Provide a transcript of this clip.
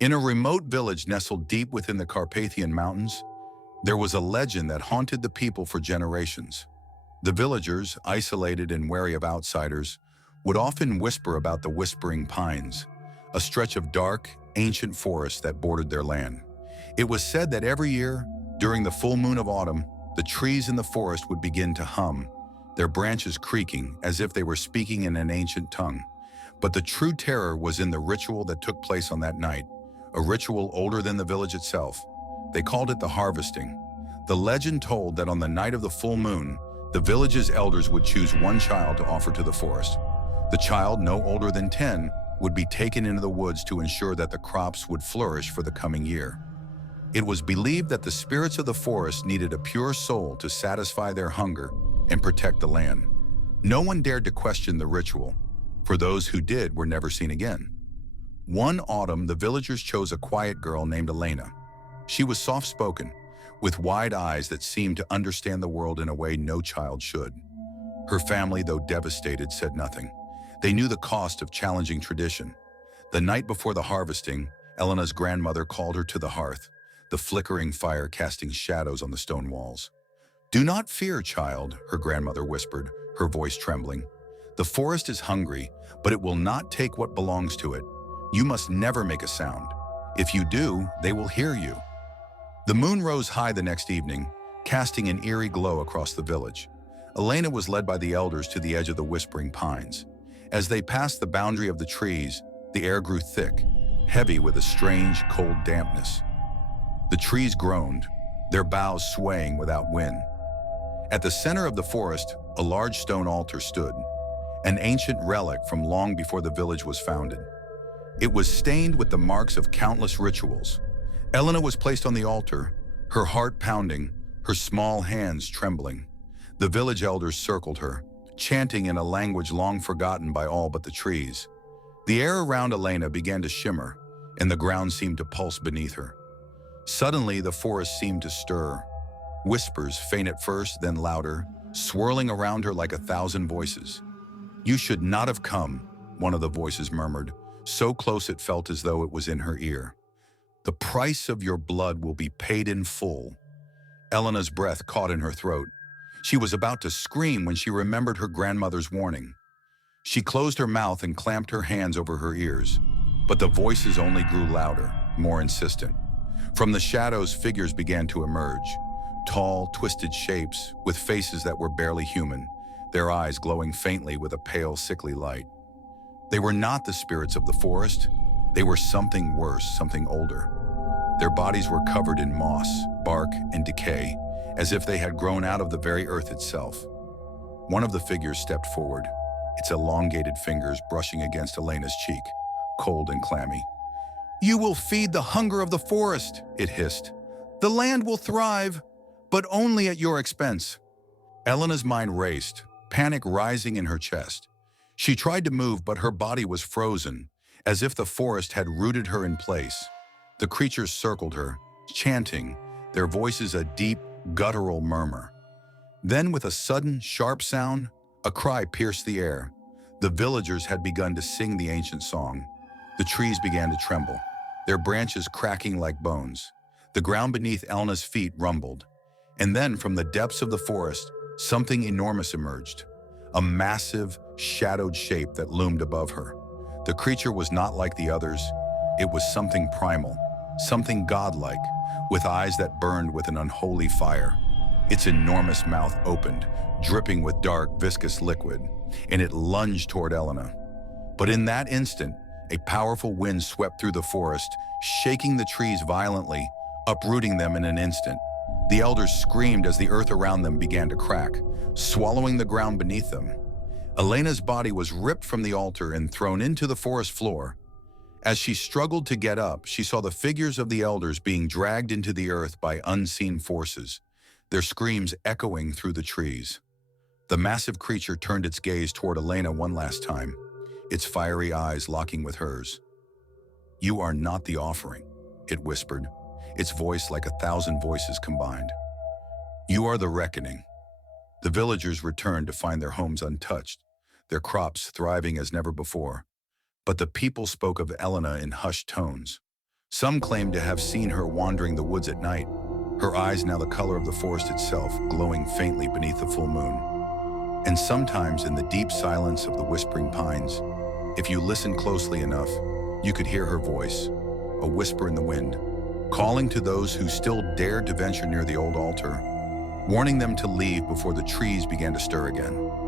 In a remote village nestled deep within the Carpathian Mountains, there was a legend that haunted the people for generations. The villagers, isolated and wary of outsiders, would often whisper about the Whispering Pines, a stretch of dark, ancient forest that bordered their land. It was said that every year, during the full moon of autumn, the trees in the forest would begin to hum, their branches creaking as if they were speaking in an ancient tongue. But the true terror was in the ritual that took place on that night, a ritual older than the village itself. They called it the harvesting. The legend told that on the night of the full moon, the village's elders would choose one child to offer to the forest. The child, no older than 10, would be taken into the woods to ensure that the crops would flourish for the coming year. It was believed that the spirits of the forest needed a pure soul to satisfy their hunger and protect the land. No one dared to question the ritual, for those who did were never seen again. One autumn, the villagers chose a quiet girl named Elena. She was soft-spoken, with wide eyes that seemed to understand the world in a way no child should. Her family, though devastated, said nothing. They knew the cost of challenging tradition. The night before the harvesting, Elena's grandmother called her to the hearth, the flickering fire casting shadows on the stone walls. "Do not fear, child," her grandmother whispered, her voice trembling. "The forest is hungry, but it will not take what belongs to it. You must never make a sound. If you do, they will hear you." The moon rose high the next evening, casting an eerie glow across the village. Elena was led by the elders to the edge of the Whispering Pines. As they passed the boundary of the trees, the air grew thick, heavy with a strange, cold dampness. The trees groaned, their boughs swaying without wind. At the center of the forest, a large stone altar stood, an ancient relic from long before the village was founded. It was stained with the marks of countless rituals. Elena was placed on the altar, her heart pounding, her small hands trembling. The village elders circled her, chanting in a language long forgotten by all but the trees. The air around Elena began to shimmer, and the ground seemed to pulse beneath her. Suddenly, the forest seemed to stir. Whispers, faint at first, then louder, swirling around her like 1,000 voices. "You should not have come," one of the voices murmured, so close it felt as though it was in her ear. "The price of your blood will be paid in full." Elena's breath caught in her throat. She was about to scream when she remembered her grandmother's warning. She closed her mouth and clamped her hands over her ears, but the voices only grew louder, more insistent. From the shadows, figures began to emerge. Tall, twisted shapes, with faces that were barely human, their eyes glowing faintly with a pale, sickly light. They were not the spirits of the forest. They were something worse, something older. Their bodies were covered in moss, bark, and decay, as if they had grown out of the very earth itself. One of the figures stepped forward, its elongated fingers brushing against Elena's cheek, cold and clammy. "You will feed the hunger of the forest," it hissed. "The land will thrive, but only at your expense." Elena's mind raced, panic rising in her chest. She tried to move, but her body was frozen, as if the forest had rooted her in place. The creatures circled her, chanting, their voices a deep, guttural murmur. Then, with a sudden, sharp sound, a cry pierced the air. The villagers had begun to sing the ancient song. The trees began to tremble, their branches cracking like bones. The ground beneath Elena's feet rumbled. And then, from the depths of the forest, something enormous emerged. A massive, shadowed shape that loomed above her. The creature was not like the others. It was something primal, something godlike, with eyes that burned with an unholy fire. Its enormous mouth opened, dripping with dark, viscous liquid, and it lunged toward Elena. But in that instant, a powerful wind swept through the forest, shaking the trees violently, uprooting them in an instant. The elders screamed as the earth around them began to crack, swallowing the ground beneath them. Elena's body was ripped from the altar and thrown into the forest floor. As she struggled to get up, she saw the figures of the elders being dragged into the earth by unseen forces, their screams echoing through the trees. The massive creature turned its gaze toward Elena one last time, its fiery eyes locking with hers. "You are not the offering," it whispered, its voice like 1,000 voices combined. "You are the reckoning." The villagers returned to find their homes untouched, their crops thriving as never before. But the people spoke of Elena in hushed tones. Some claim to have seen her wandering the woods at night, her eyes now the color of the forest itself, glowing faintly beneath the full moon. And sometimes in the deep silence of the whispering pines, if you listen closely enough, you could hear her voice, a whisper in the wind, calling to those who still dared to venture near the old altar, warning them to leave before the trees began to stir again.